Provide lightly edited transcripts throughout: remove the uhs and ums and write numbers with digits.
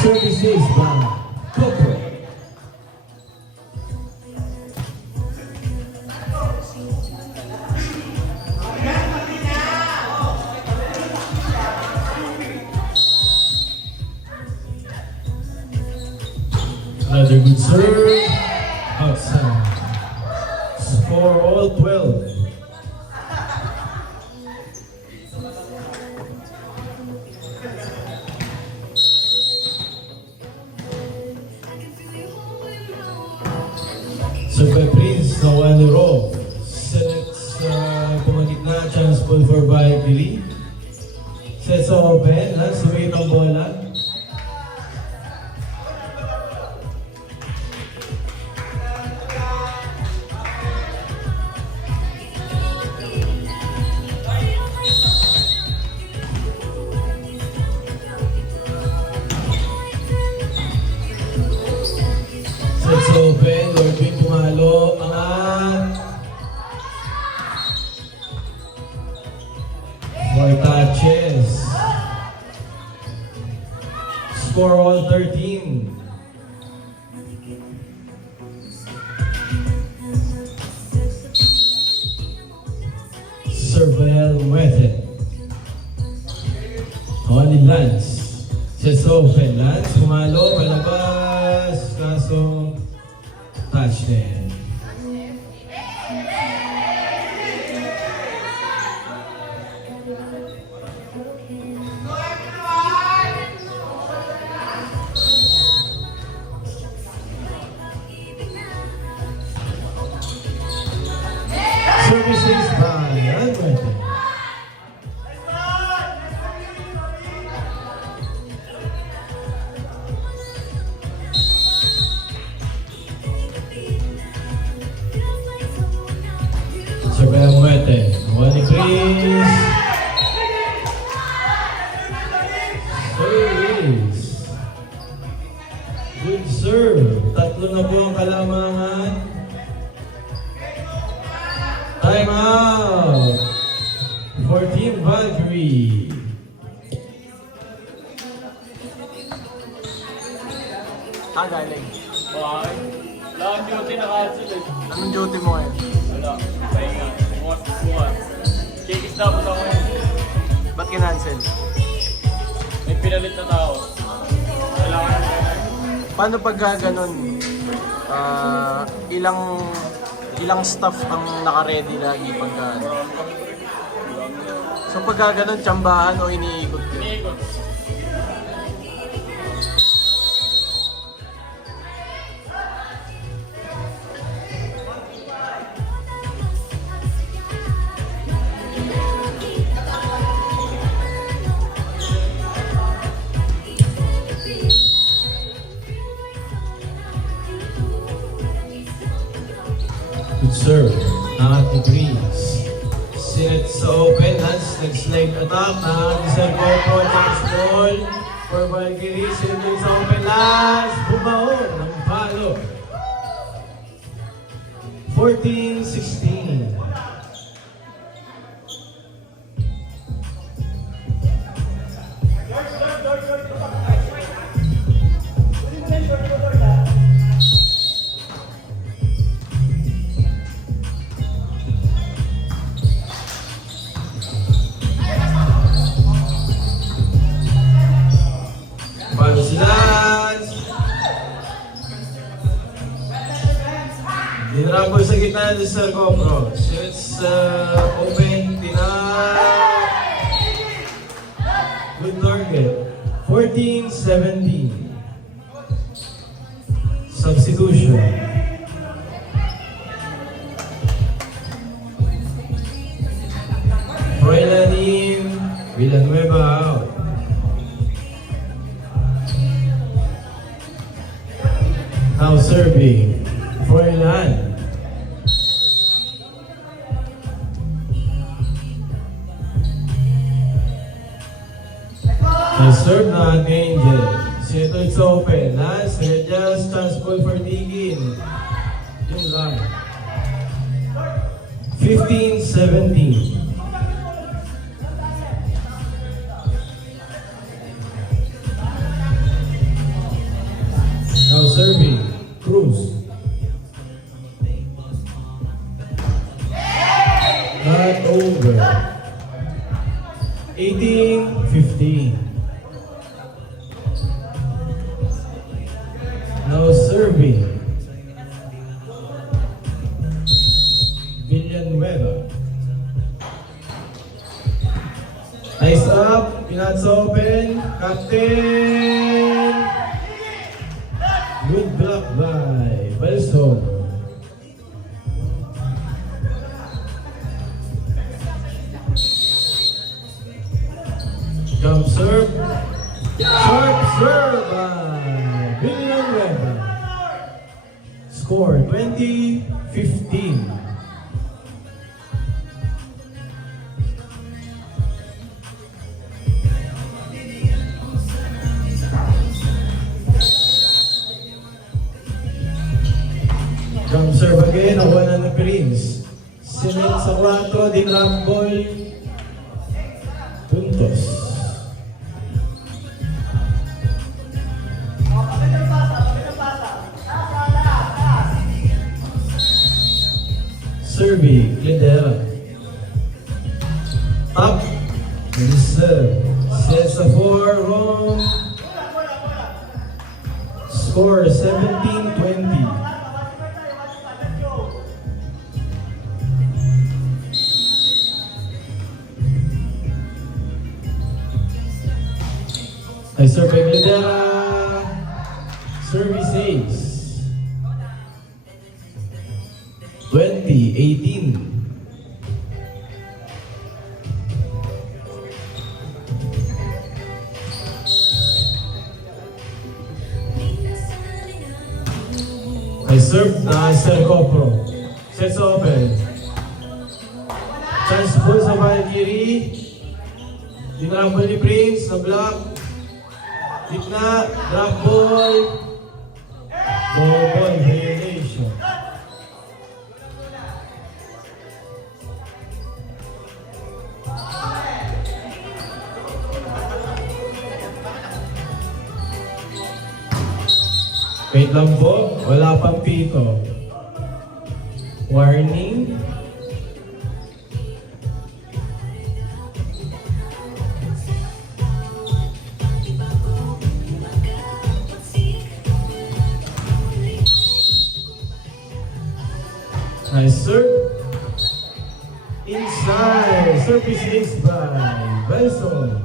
Services by Coco. Another good serve. Outside. Score all 12. Serve by Prince, nakuha ni Rob. Sets pumagit na, chance ball for by Billy. Sets open, sumigit ang bola. Sets open, Lord Bing pumalo, angat. Four touches. Score all 13. Serval Method. Only Lance. Sets open, Lance pumalo, palabas, kaso touchdown. Services by Alberto. Serve Muerte. One increase. Service. Good serve. Tatlo na po ang kalamangan. Time out. 14 Valkyrie. Galing. Bakit? Wala akong duty na cancel eh. Anong duty mo ngayon? Wala. Pahinga. Bukas. Kikis dapat ako ngayon. Ba't kinancel? May pinalit na tao. Kailangan na Paano pag ganun? Ilang staff ang naka-ready lagi pag So pag ganun, tsambahan o iniikot yun? iniikot. Good serve. Nakati Breeze. Sets open. Lance nag-slide attack. Nakati-serve Coco. Chance ball for Valkyrie. Sets open. Lance. Bumaon ng palo. 14-16. Palo si Lance. Dinrabol sa gitna ni Sir Copro. Shoots open. Good target. 14-17. Substitution. Froilan in. Villanueva out. Now serving. Froilan. Nice serve na Angel. Seto it's open. Lance, just chance ball for Digin. Yun lang. 15-17. Shots open. Captain. Good block by Belson. Jump serve. Sharp serve by Villanueva. Score 20-15. Jump serve again, nakuha na ni Prince. Cement sa 4, di crumble. Puntos. Serving, Lidera. Top. Reserve. Set sa 4, wrong. Score 17-20. I serve by Lidera. Service ace. 20-18. I serve na Sercopro. Sets open. Chance full sa Valkyrie. Dinrambol ni Prince na block. Gitna, drop ball. Double violation. Wait lang po, wala pang pito. Warning. Nice serve. Inside. Service ace by Belson.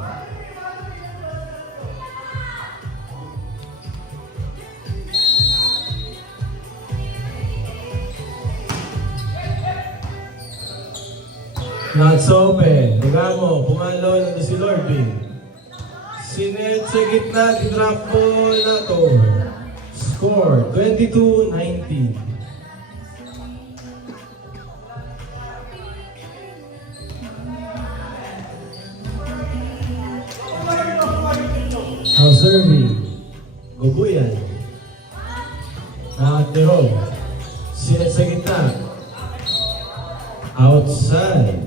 Nuts open. Digamo, pumalo na si Lordin. Sinet sa gitna, di-drop ball na to. Score 22-19. Now serving. Gubuyan. Nakatiro. Sinet sa gitna. Outside.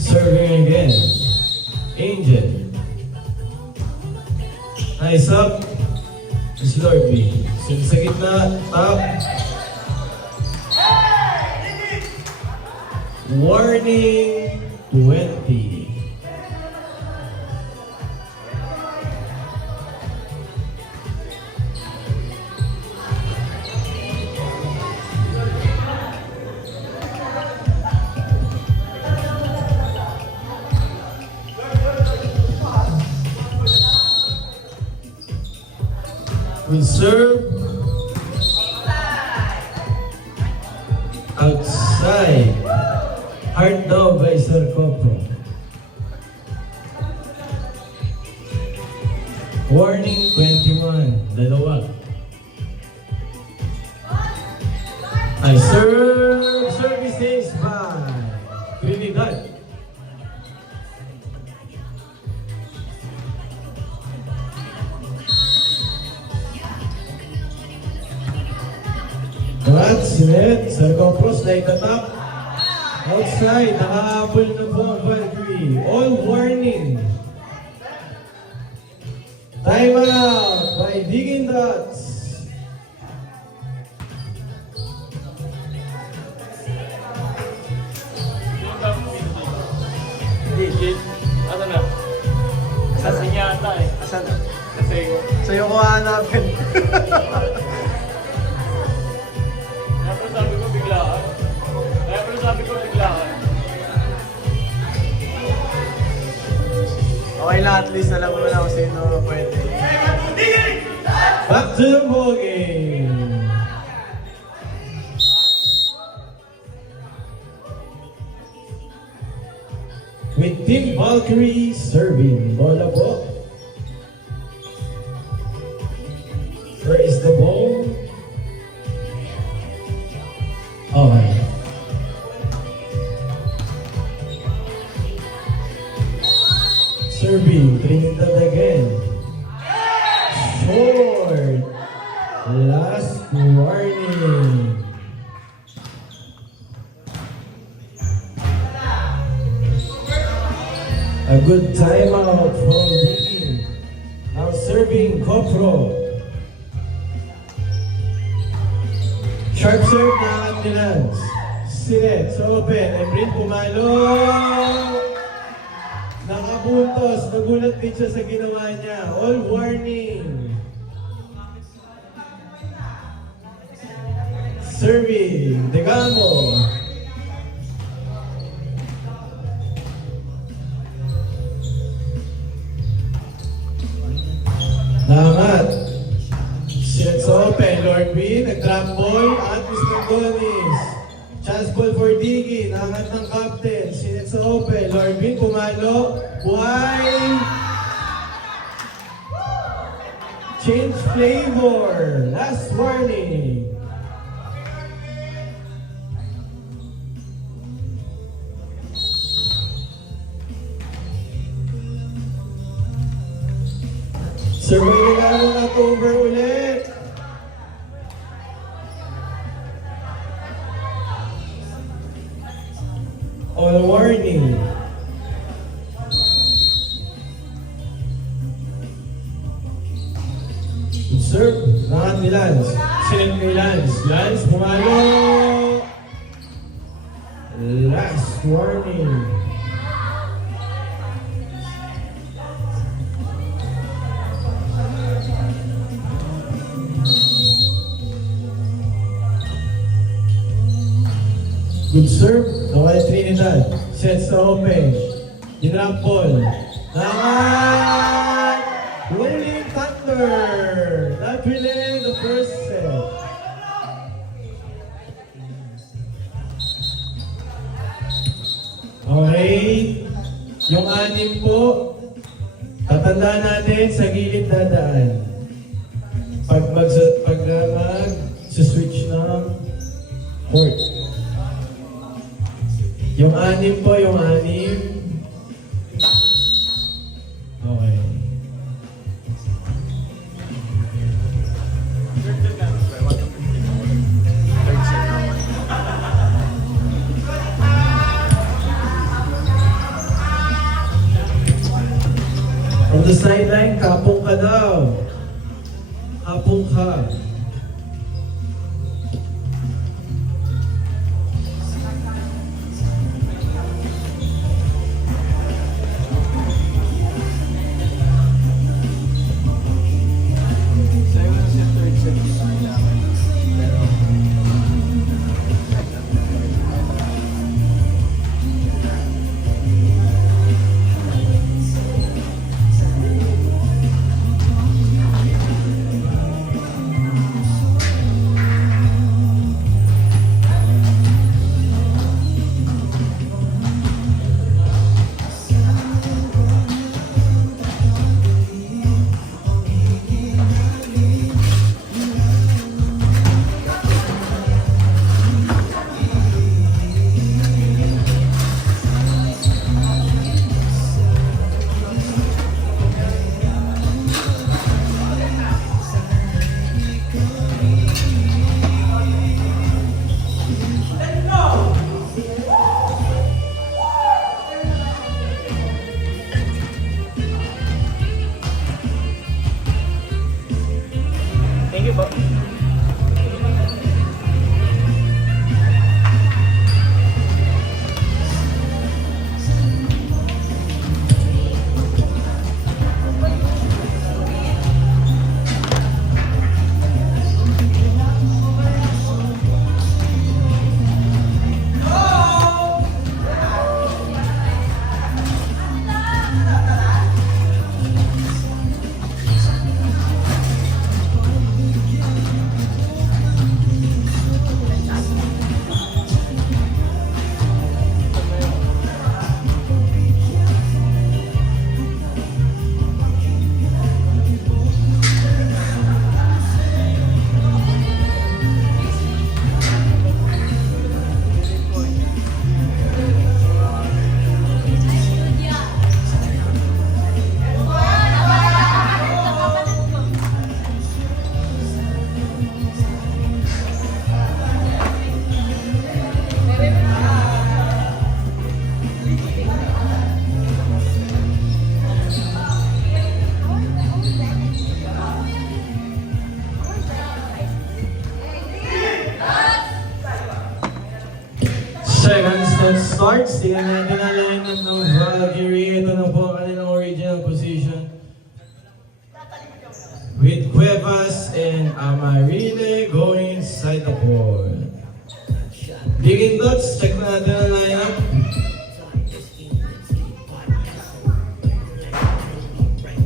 Serving again. Angel. Nice up. Slurpee. Sin sa gitna. Top. Warning. 20. Will serve. Outside. Hard daw by Sercopro. Warning 21. Dalawa. I serve. Service ace by Trinidad. Rats, net, Sercopro, slide the top. Outside, nakahabol na po ang Valkyrie. All warning. Time out by Digging Dots. Hindi, ano na? Sa sinyata. Makuha natin. Kaya pala sabi ko biglaan. Kaya pala sabi ko biglaan. Okay lang, at least alam mo na kung sino pwede. Back to the ball game. With Team Valkyrie serving. Bola po. Where is the ball? Okay. Serving. Trinidad again. Short. Last warning. A good timeout from Diki. Now serving Kopro. Sharp serve na Ambulance. Sinet sa open. Ebrin pumalo. Nakabutos. Nagulat din siya sa ginawa niya. All warning. Serving. Degamo. Namat. Sinet sa open. Lord B. Nag-drop ball. At Mr. Donis. Chance ball for Diggy. Nakat ng captain. Sinet sa open. Lord B. Pumalo. Buhay. Change flavor. Last warning. Survey nila at over ulit. All warning. Serve. Nakat ni Lance. Sinet ni Lance. Lance pumalo. Last warning. Good serve. Nawala Trinidad. Set sa open. Dinrap ball. Naman! Rolling Thunder. That will end the first set. Okay. Yung anim po, tatandaan natin sa gilid dadaan. Pag mag-switch ng court. Yung anim po, yung anim. Okay. On the sideline, kapong ka daw. Kapong ka. Thank you po. Second set starts. Tingnan natin ang lineup ng Valkyrie. Ito na po ang kanilang original position. With Cuevas and Amarile going inside the board. Digging dots, check natin ang lineup.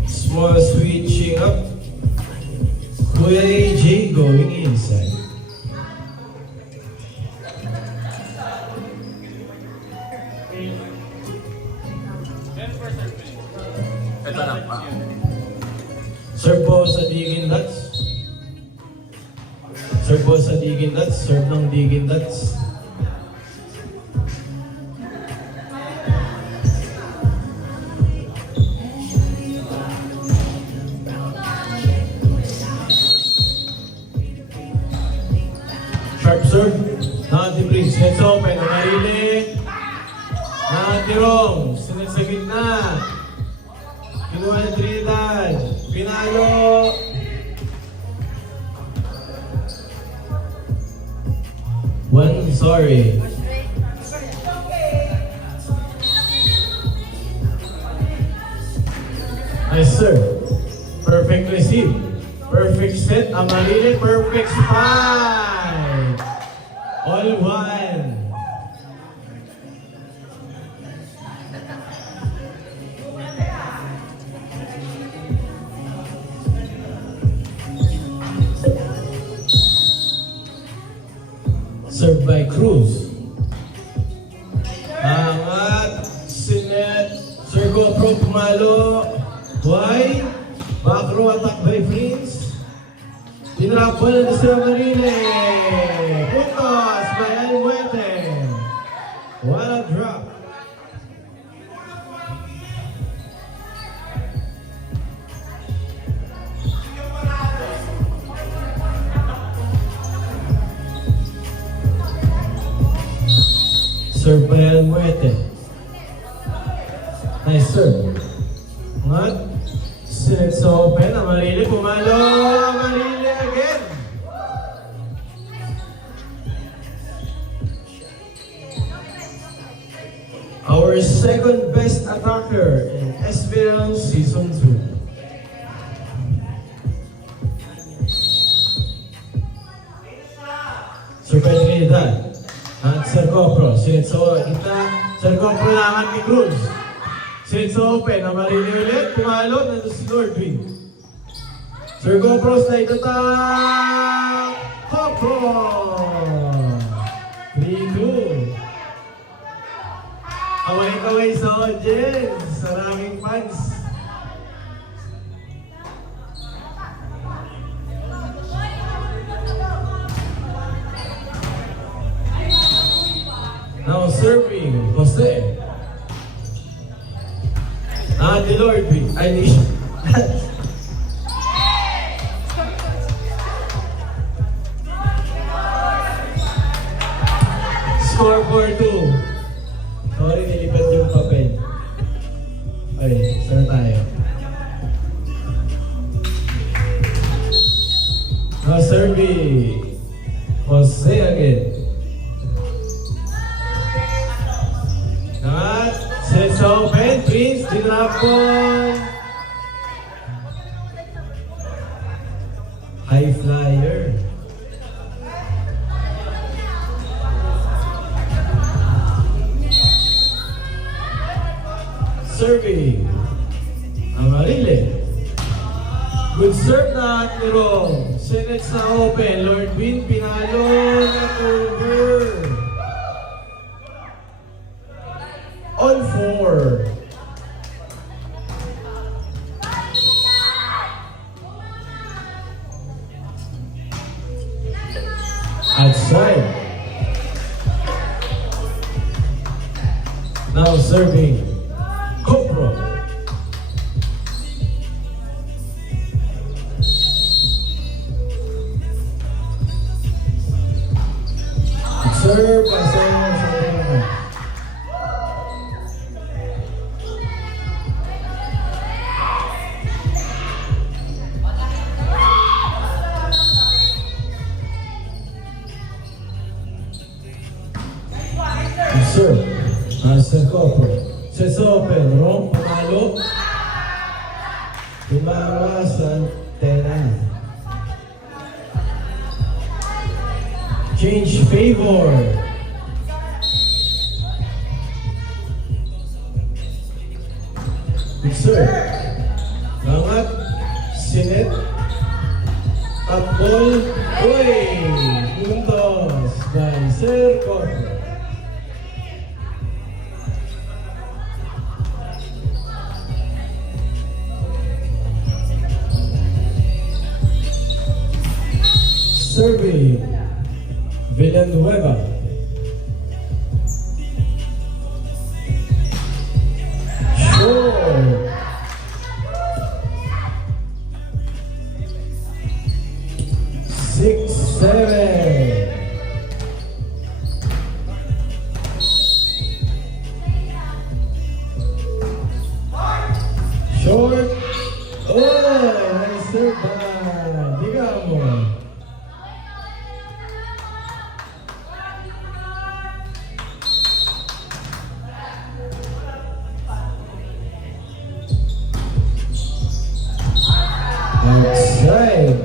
Small switching up. Kuya AJ going inside. Ito na. Serve po sa Digging Dots. Serve po sa Digging Dots. Serve ng Digging Dots. Sharp serve. Nakati-Prince. Let's open. Marile. Nakatirong. Sunod sa gitna. Kinuha ng Trinidad. Pinalo. Sorry. Nice sir. Perfect receive. Perfect set. Amarile. Perfect spike. All one. Served by Cruz. Angat. Sinet. Sir GoPro pumalo. Why? Back row attack by Prince. Tinrap po na si Amarile. Puntos by Almuete. What a drop. Serve by Almuete. Nice serve. Ngat. Sinet sa open. Amarile pumalo. Amarile again. Our second best attacker in SBL Season 2. Sir Pedrinidad. At Sir Copro. Sinet sa kita. Sir Copro langan ni Cruz. Sinet sa open. Amarile ulit. Pumalo. Nandun si Lordwin. Sir Copro slide attack. Copro. 3-2. Kaway-kaway sa audience. Maraming fans. Now serving, Jose. The Lord be. Score 4-2. Sorry, nilipad yung papel. Okay, saan tayo? Now serving, Jose again. Sets open, Prince, dinapon. High flyer. Serving. Amarile. Good serve na Atlero. Senate na open. Lord Win, pinalo na over. All four. Outside. Now serving. Copro. Serve. Sets open. Wrong. Pamalo. Tumama sa antena. Change favor. Good serve. Langat. Sinet. Top ball. Uy! Puntos by Sir Corpo. Serving Villanueva. Sure. 6-7. Short. Oh, nice serve by Digamo. Outside.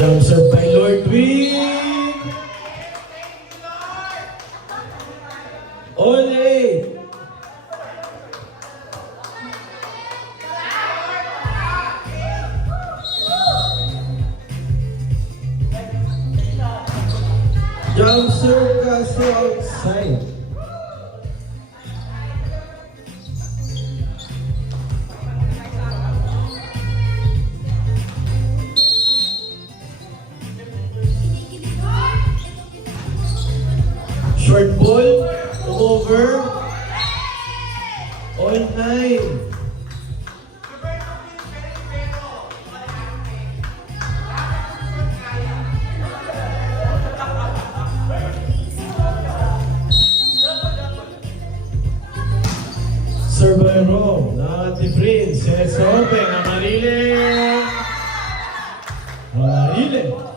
Jump serve by Lord Win. All 8. Jump serve kaso outside. Short ball, over, all 9. Servero, Nati Prince, sets open, Amarile. Amarile.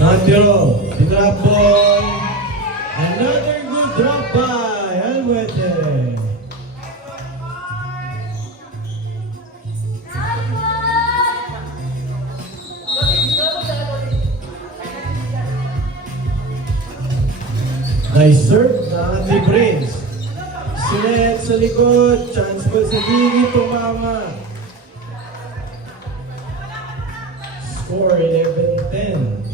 Natiro, drop ball. Another good drop by Alwete. Nice serve, Nati Prince. Sinet sa likod, chance ball sa gigi, tumama. Score 11-10.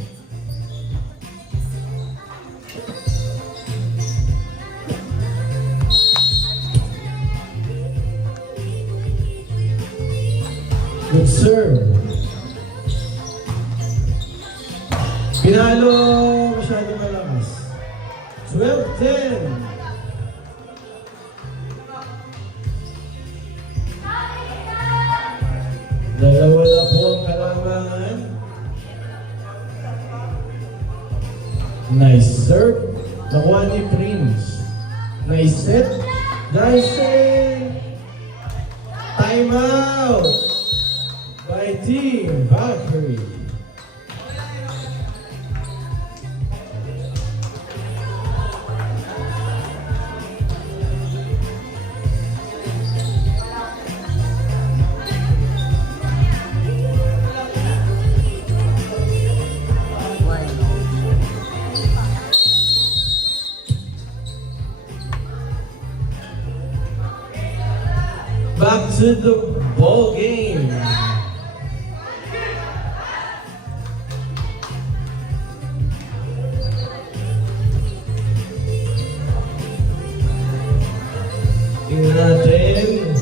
Good serve. Pinalo, masyado malakas. 12-10. Dalawa na po ang kalamangan. Nice serve. Nakuha ni Prince. Nice set. Nice set. Time out by Team Valkyrie. Back to the ball game. Tingnan natin.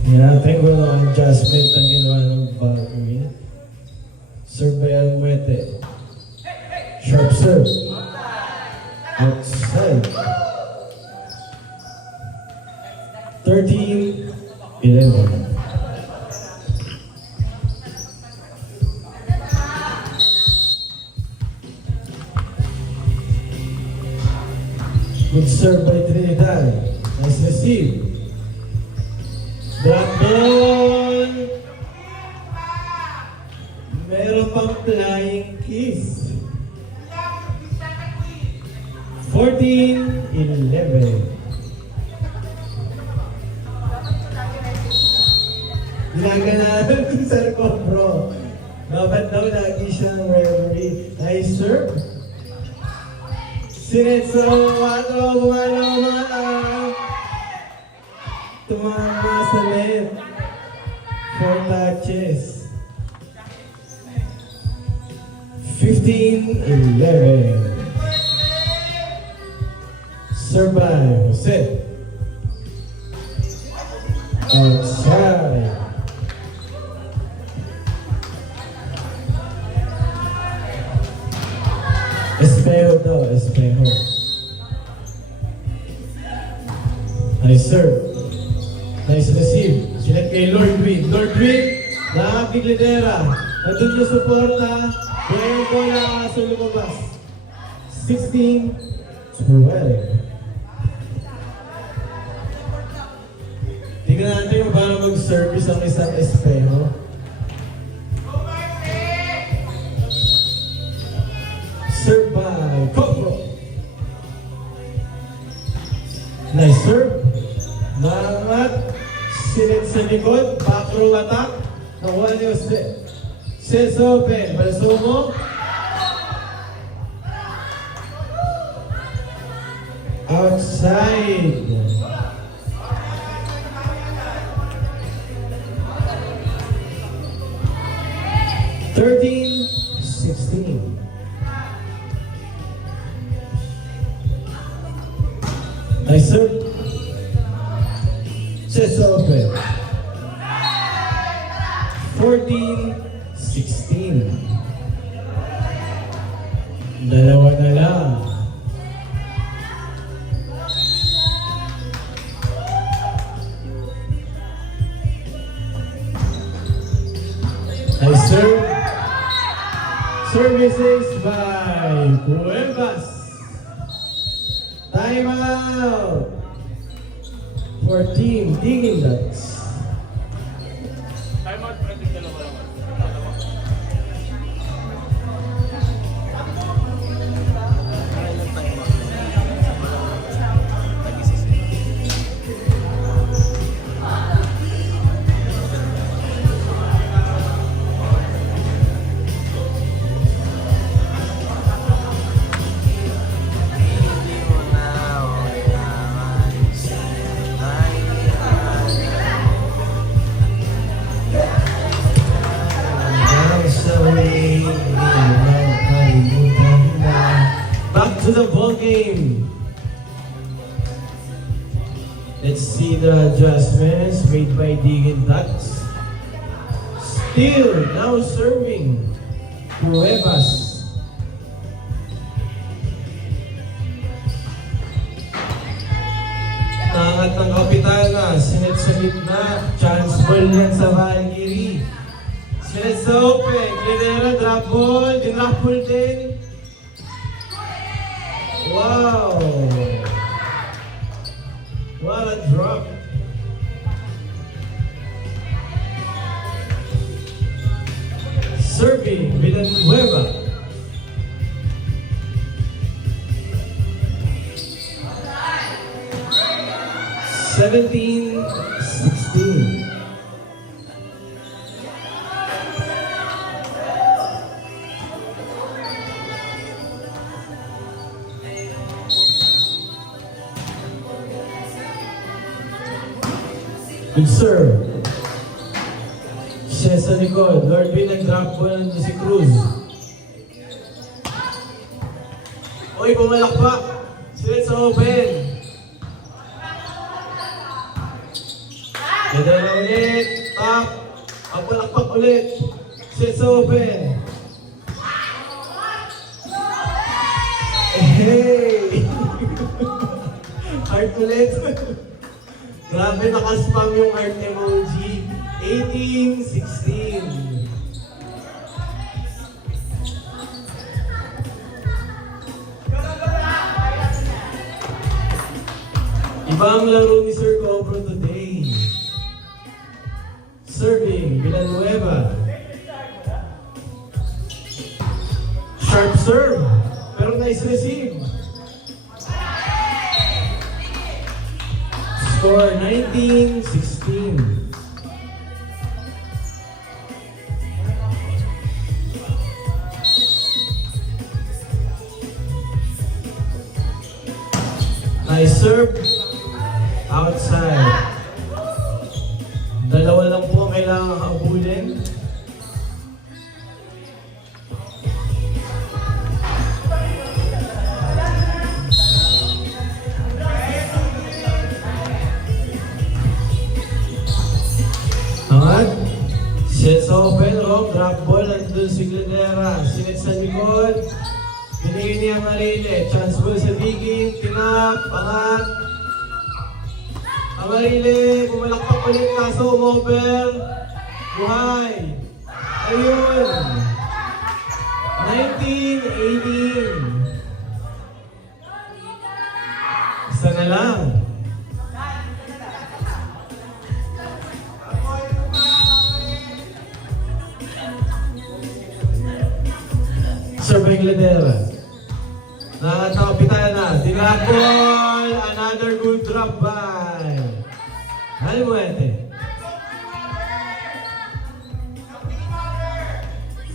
Tingnan natin kung ano ang adjustment ang ginawa ng Valkyrie. Serve by Alwete. Sharp serve. Outside. 13-11. Good serve by Trinidad. Nice receive. Drop ball. Meron pang flying kiss. 14-11. Ginaganahan si Sir Cobro. Dapat daw lagi siyang referee. Nice serve. Sinetso, umalo. Tumama sa net. 4 touches. 15-11. Survive. Set. Outside. Espejo daw, espejo. Nice serve. Nice receive. Sinet kay Lord Win. Lord Win, nakapigledera. Nandun yung suporta. Ngayon ko na sa lumabas. 16-12. Tingnan natin kung paano mag-service ang isang espejo. Serve by Cobro. Nice serve. Mangat. Sinet sa likod. Back row attack. Nakuha niyo set. Sets open. Balsumo. Outside. Thirteen, 16. Nice serve. Sets open. 14-16. Dalawa na lang. Nice serve. Services by Cuevas. Time out for Team Digging Ducks. Time out pa rin dalawa naman. Back to the ball game. Let's see the adjustments made by Digging Ducks. Still now serving Cuevas. Nangat ng Kapitana, sinet sa gitna, chance ball yan sa Valkyrie. Sinet sa open, Clinera, drop ball, dinrop ball din. Wow! What a drop! Serving Villanueva. Seventeen, 16. Good serve. Siya sa likod. Lord Bin nag-drop ball na si Cruz. Uy, pumalakpak. Sinet sa open. Ganda ulit. Tap. Ang palakpak ulit. Sinet sa open. Heart ulit. Grabe, nakaspam yung heart emoji. 18-16. Ibang laro ni Sir Cobro today. Serving, Villanueva. Sharp serve, pero nice receive. Score 19-16. Nice serve. Outside. Dalawa lang po ang kailangan habulin. Angat. Sets open, rock, drop ball, nandun si Gladera. Sinet sa likod. Binigay niya ang Marile. Chance ball sa digit. Tinap, angat. Amarile, bumalakpak ulit kaso umover. Buhay. Ayun. 19-18. Isa na lang. Sir Bangladera. Nakatapitan na. Tinap ball. Another good drop by Almuete.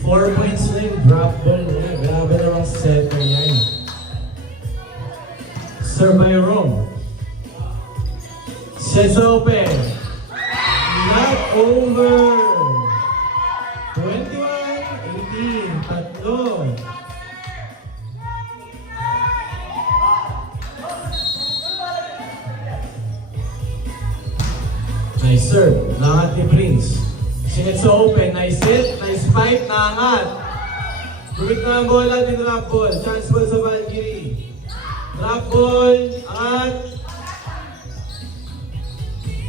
4 points na yung drop ball niya. Grabe namang center yan. Serve by Rome. Sets open. Not over. 21-18. Tatlo. Nice serve. Naangat ni Prince. Sinet sa open. Nice hit. Nice fight. Naangat. Gumit na ang bola. Drop ball. Chance ball sa Valkyrie. Drop ball. Angat.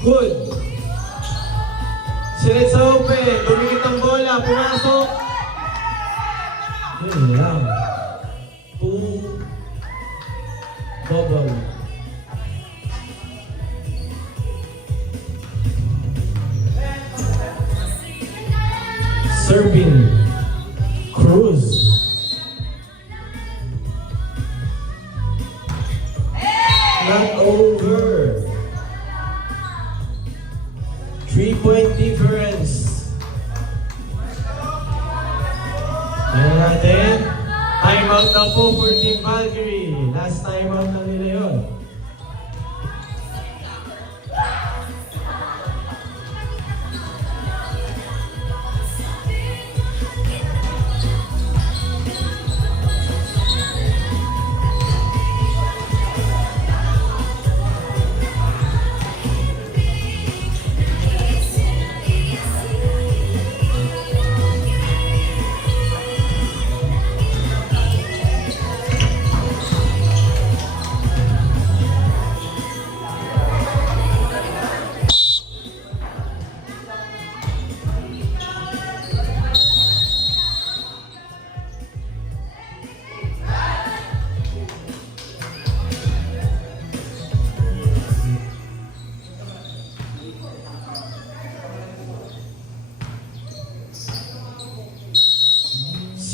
Good. Sinet sa open. Gumikit ang bola. Pumasok. Yun lang. Two. Double. Serving Cruz. Not over. 3-point difference. Ayan natin. Timeout na po for Team Valkyrie. Last timeout na nila yun.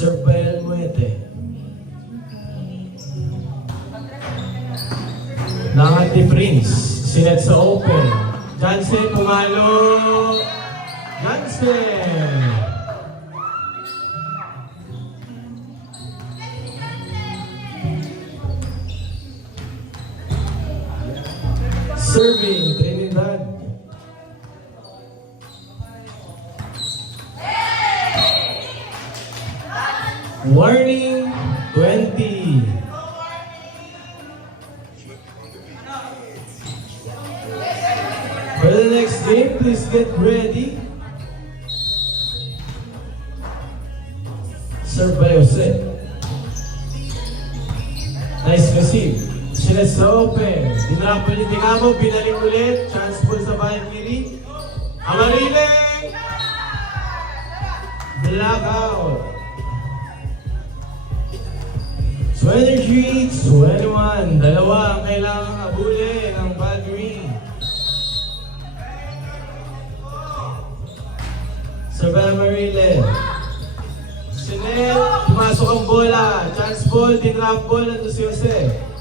Serve by Almuete. Nangat ni Prince. Sinet sa open. Jansen pumalo. Jansen. Serving Trinidad. Warning 20. For the next game, please get ready. Serve by Jose. Nice receive. Sila sa open. Dinrapol ni Tingamo, binaling ulit. Chance po sa Valkyrie. Amarile! Blackout. 23-21. Dalawa ang kailangang abuli ng Valkyrie. Sabah Amarile. Sinet, pumasok ang bola. Chance ball, dinrap ball, nandun si Jose.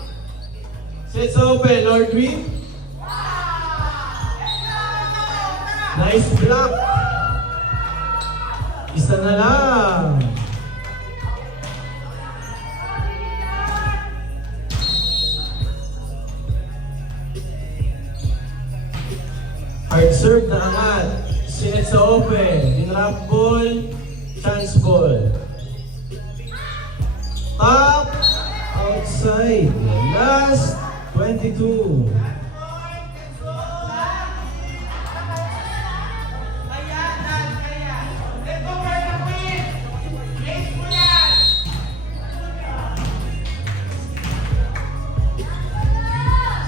Sets open, Lord Green. Nice block. Isa na lang. Hard serve na angat. Sets open, dinrap ball, chance ball. Top, outside, last 22.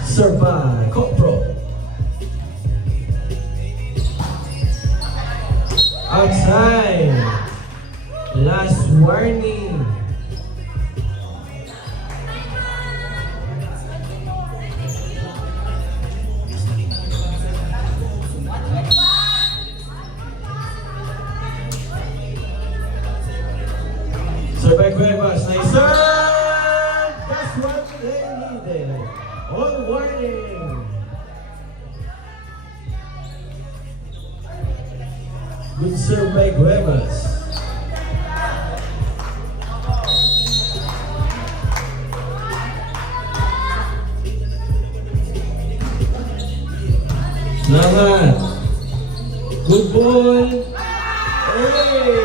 Serve by Copro. Outside. Last warning. Serve Cuevas, nice serve! That's what they needed. On warning. Good serve by Cuevas. Salamat. Good ball. Hey!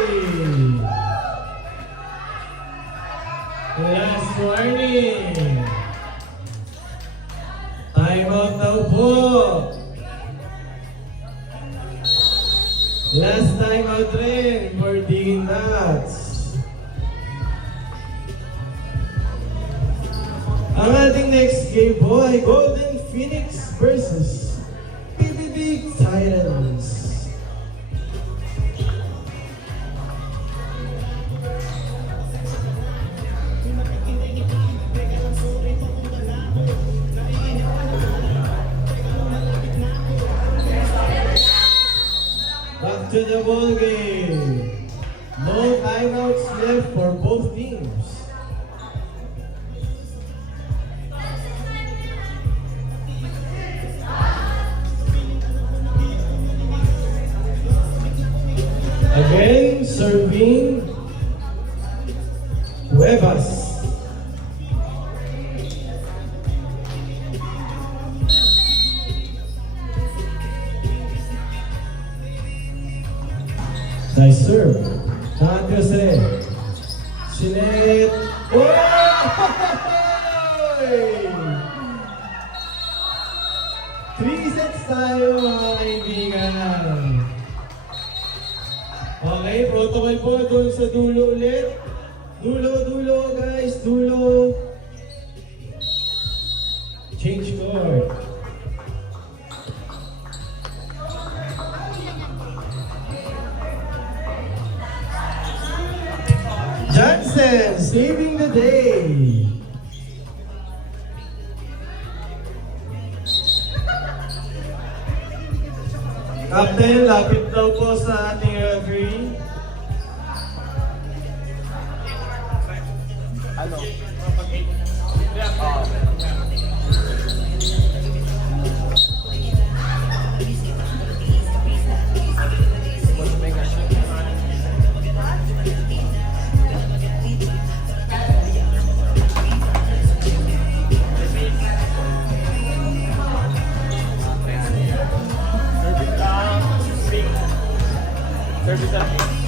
Last warning. Time out daw po. Last time out rin for Digging Nuts. Ang ating next game po ay Golden Phoenix versus PBB Titans. Back to the ball game. No timeouts left for both teams. Again, serving Cuevas. Nice serve. Not Jose. Sinet. Three sets tayo mga kaibigan. Okay, protocol po doon sa dulo ulit. Dulo guys, dulo. Change court. Johnson saving the day. Captain, lapit daw po sa ating referee. Ano? Service at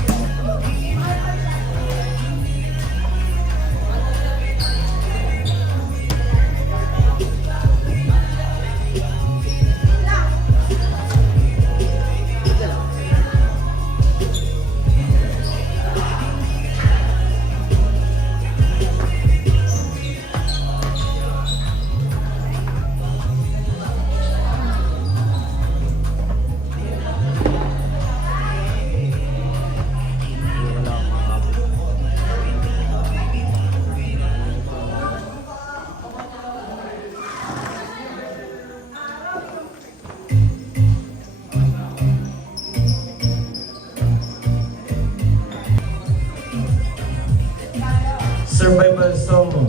survival Somo.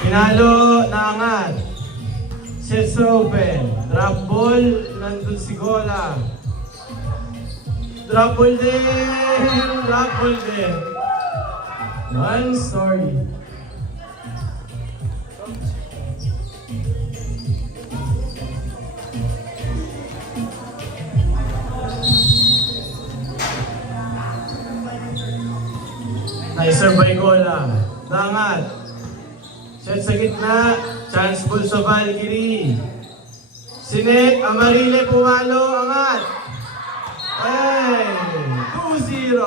Pinalo, naangat. Sets open. Drop ball, nandun si Gola. Drop ball din! Drop ball din. One story. Nice serve by Gola. Dangat. Set sa gitna. Chance ball sa Valkyrie. Sinet. Amarile pumalo. Angat. Hey! 2-0.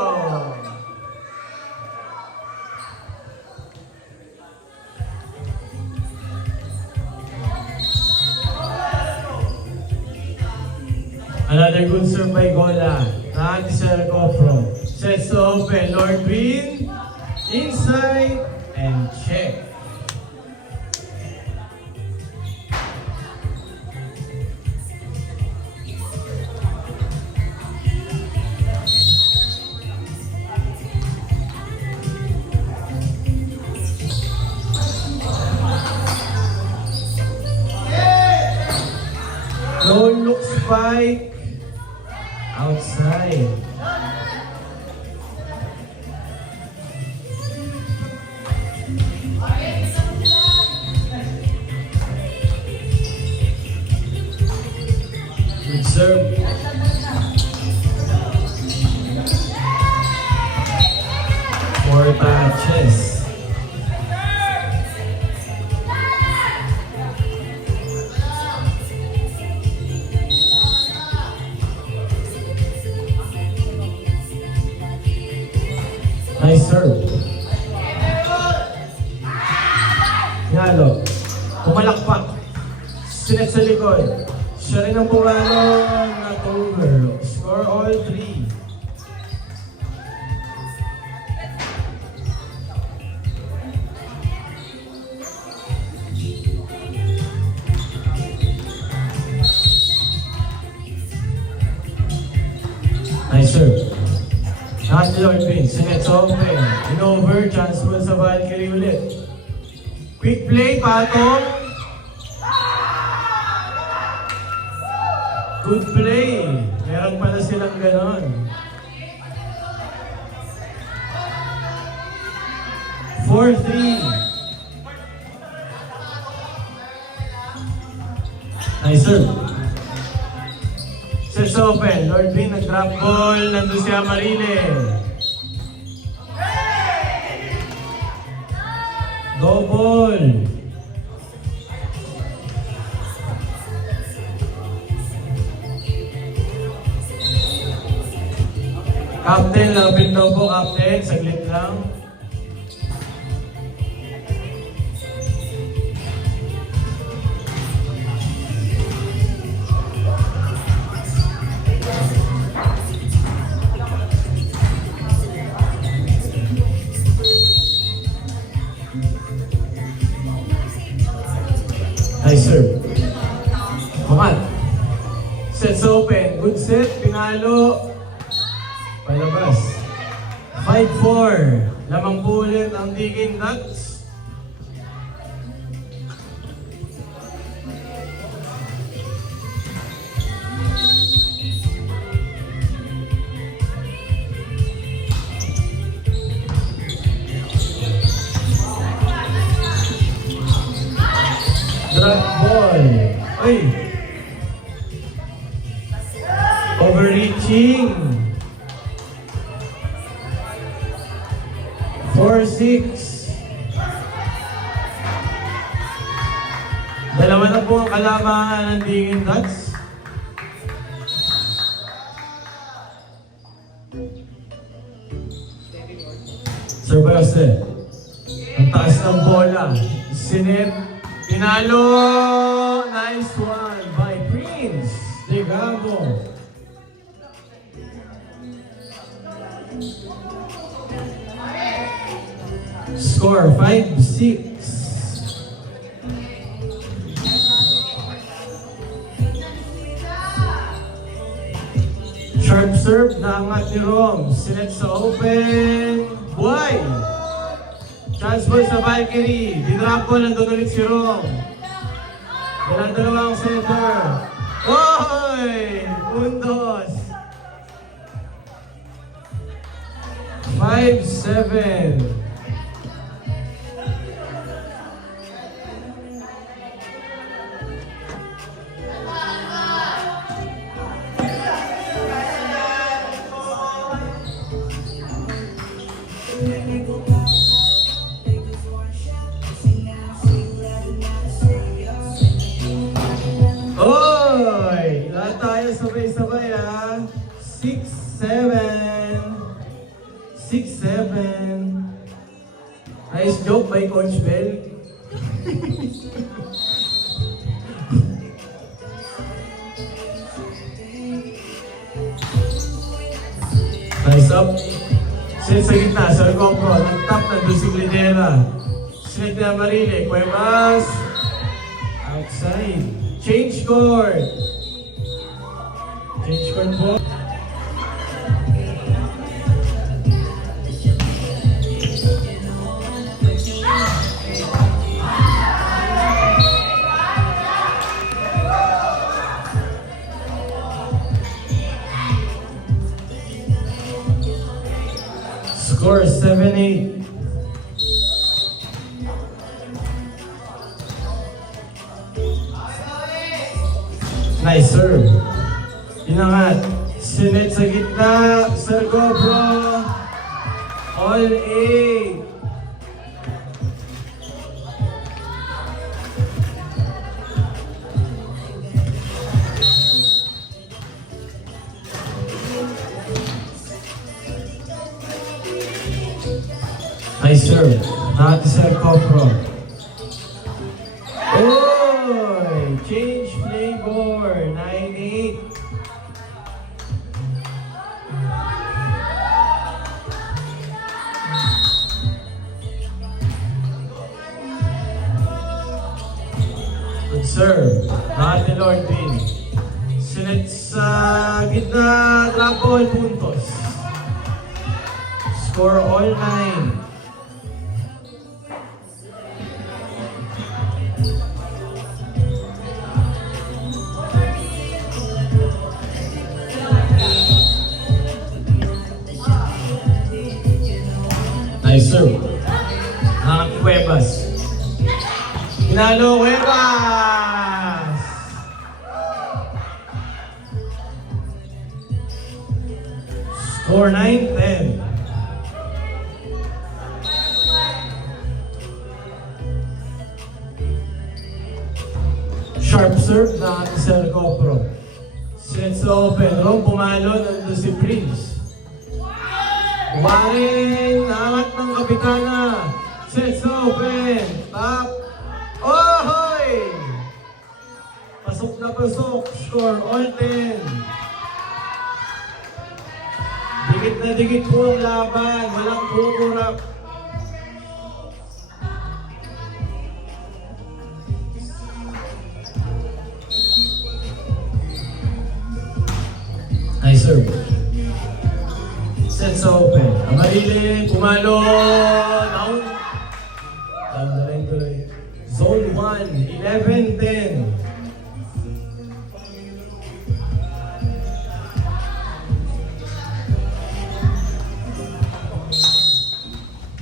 Another good serve by Gola. Not Serco from. Sets to open. Lord Green. Inside. And check. No look spike. Outside. Good serve. Four touches. Nice serve. Yalo. Pumalakpak. Sinet sa likod. Siya rin ang pumalo. Not over. Score all three. Nice serve. Not Lord Green. Sinet sa open. In-over. Chance mo sa Valkyrie ulit. Quick play. Patong. Good play. Meron pala silang ganon. 4-3. Nice serve. Sets open. Lord Green nag-drop ball. Nandun si Amarile. Go ball. Captain, lapit daw po, Captain. Saglit lang. Nice serve. Kumat. Sets open. Good set. Pinalo. Palabas. 5-4. Lamang pulit ang Digging Ducks. Drop ball. Ay! Overreaching. 4-6. Dalawa na po ang kalamangan ng Digging Ducks. Sir Bayoste. Ang taas ng bola. Sinet. Pinalo. Nice one by Prince Degago. Score 5-6. Sharp serve na angat ni Rom. Sinet sa open. Buhay! Chance ball sa Valkyrie. Dinrap ko, nandun ulit si Rom. Dalawang center. Oy! Puntos! 5-7. Oy! Lahat tayo sabay-sabay ha. 6-7. 6-7. Nice joke by Coach Bell. Nice up. Set sa gitna, Sir Compro. Nag-tap na doon si Glidera. Set na Marile. Cuevas. Outside. Change court. Change court po. Score 7-8. Nice serve. Inangat. Sinet sa gitna. Sir Gobro. All 8. Nice serve. Not Sir Gobro. Oy! Change flavor. 9-8. Good serve. Not the Lord Pin. Sinet sa gitna. Drop ball. Puntos. Score all 9. Nice serve. Cuevas. Hinalo Cuevas. Score 9-10. Sharp serve na Sir Copro. Sets open. Rom pumalo. Nandun si Prince. Waring, angat ng Kapitana. Sets open. Tap. Ohoy! Pasok na pasok. Score all 10. Dikit na dikit po ang laban. Walang kukurap. Nice serve. Sets open. Amarile, pumalo. Down. Down the line tuloy. Zone 1, 11-10.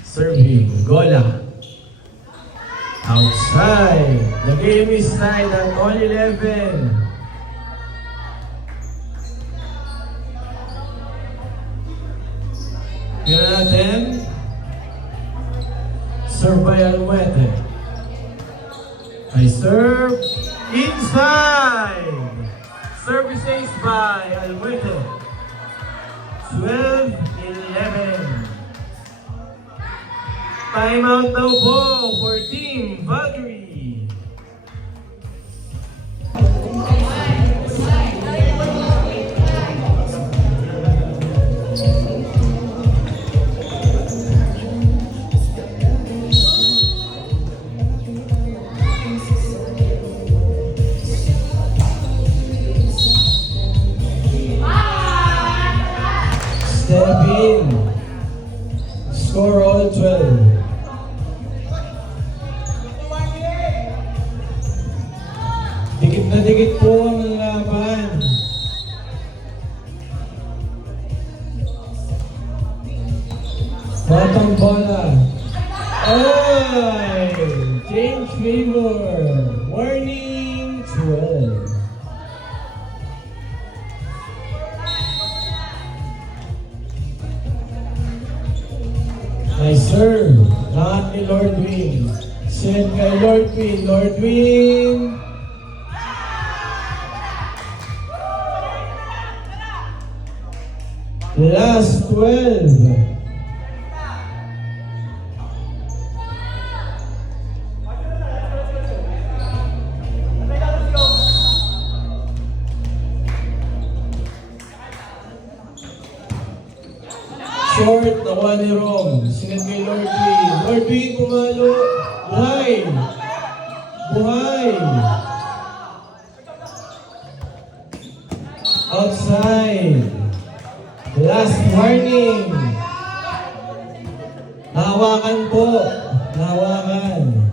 Serving, Gola. Outside. The game is tied at all 11. Here natin. Serve by Almuete. I serve inside. Service ace by Almuete. 12-11. Timeout daw po for Team Valkyrie. 7. Score all 12. Dikit na dikit po ang laban. Batang bola. Ay! Change favor. Warning 12. Nice serve. Lahat ni Lord Win. Send kay Lord Win. Lord Win. Last 12. Short, nakuha ni Rom. Sinend kay Lord Win. Lord Win, pumalo. Buhay! Buhay! Outside. Last warning. Nahawakan po. Nahawakan.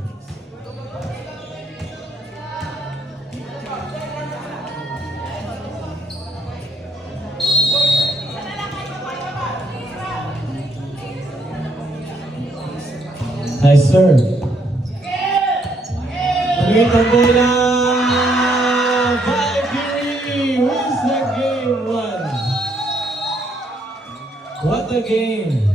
Nice serve. Ulit ang bola. Valkyrie wins the game 1. What a game.